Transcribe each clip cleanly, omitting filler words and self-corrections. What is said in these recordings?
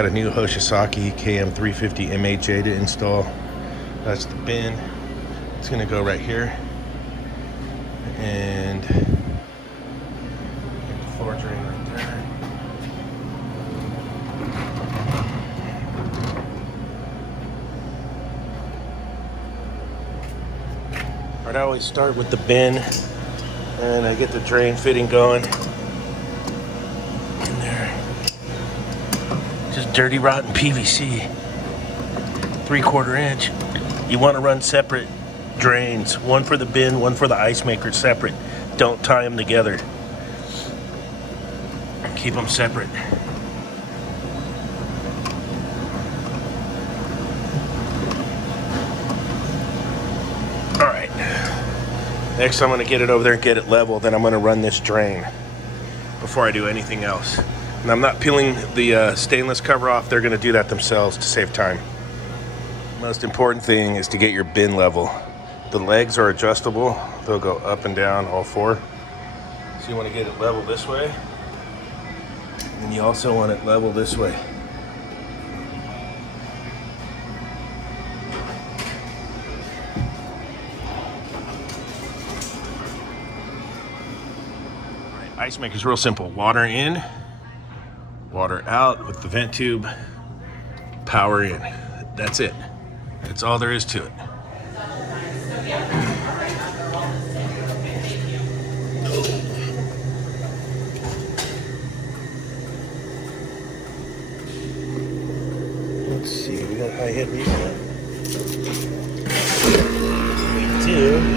got a new Hoshizaki KM350 MHA to install. That's the bin. It's gonna go right here. And floor drain right there. Alright, I always start with the bin and I get the drain fitting going. In there. Just dirty, rotten PVC. 3/4 inch. You want to run separate drains. One for the bin, one for the ice maker, separate. Don't tie them together. Keep them separate. Alright. Next I'm going to get it over there and get it level. Then I'm going to run this drain before I do anything else. And I'm not peeling the stainless cover off. They're going to do that themselves to save time. Most important thing is to get your bin level. The legs are adjustable. They'll go up and down, all four. So you want to get it level this way. And you also want it level this way. Right, ice maker's real simple. Water in, water out with the vent tube, power in. That's it. That's all there is to it. Let's see, we got high head reset. We do.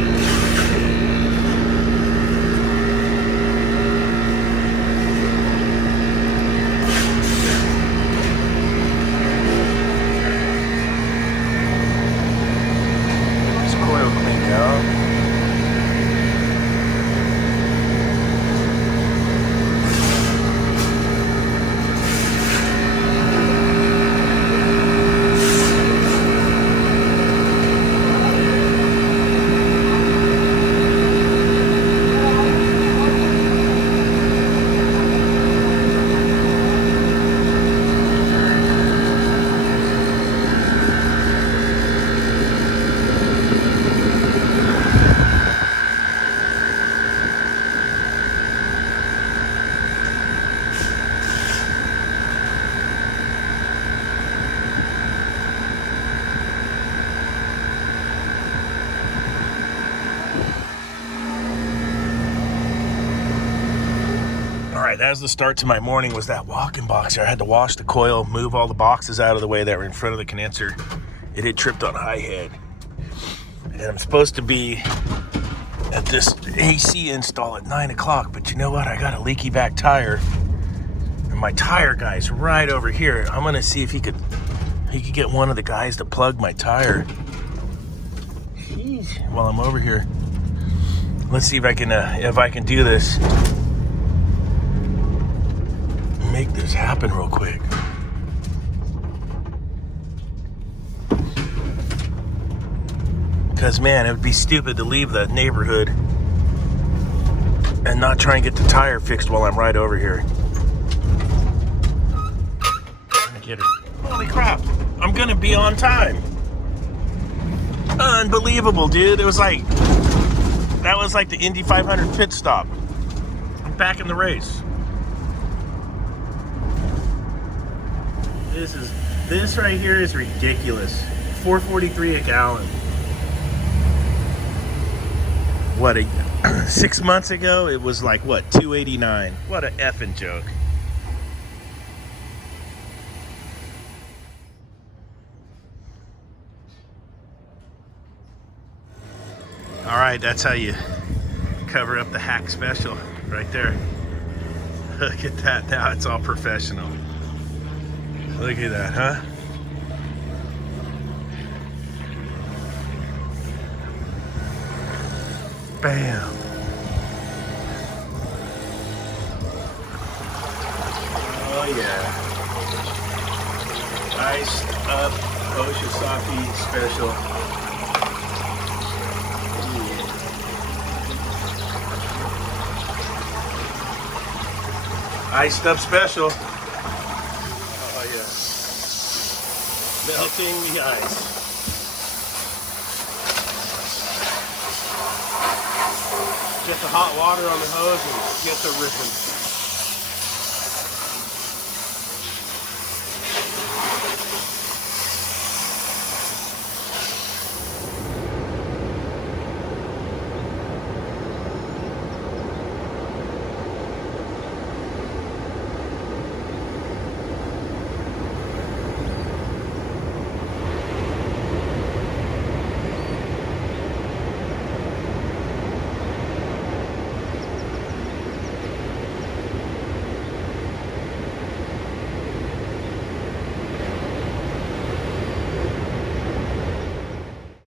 Alright, that was the start to my morning, was that walk-in box here. I had to wash the coil, move all the boxes out of the way that were in front of the condenser. It had tripped on high head. And I'm supposed to be at this AC install at 9 o'clock, but you know what? I got a leaky back tire. And my tire guy's right over here. I'm gonna see if he could get one of the guys to plug my tire. Jeez. While I'm over here. Let's see if I can do this. Make this happen real quick. Because man, it would be stupid to leave the neighborhood and not try and get the tire fixed while I'm right over here. Get her. Holy crap, I'm gonna be on time. Unbelievable, dude. That was like the Indy 500 pit stop. I'm back in the race. This right here is ridiculous. $4.43 a gallon. What, 6 months ago it was like what, $2.89. What a effing joke. All right, that's how you cover up the hack special right there. Look at that, now it's all professional. Look at that, huh? Bam. Oh yeah. Iced up Hoshizaki special. Iced up special. Oh yeah. Melting the ice. Get the hot water on the hose and get the ripping.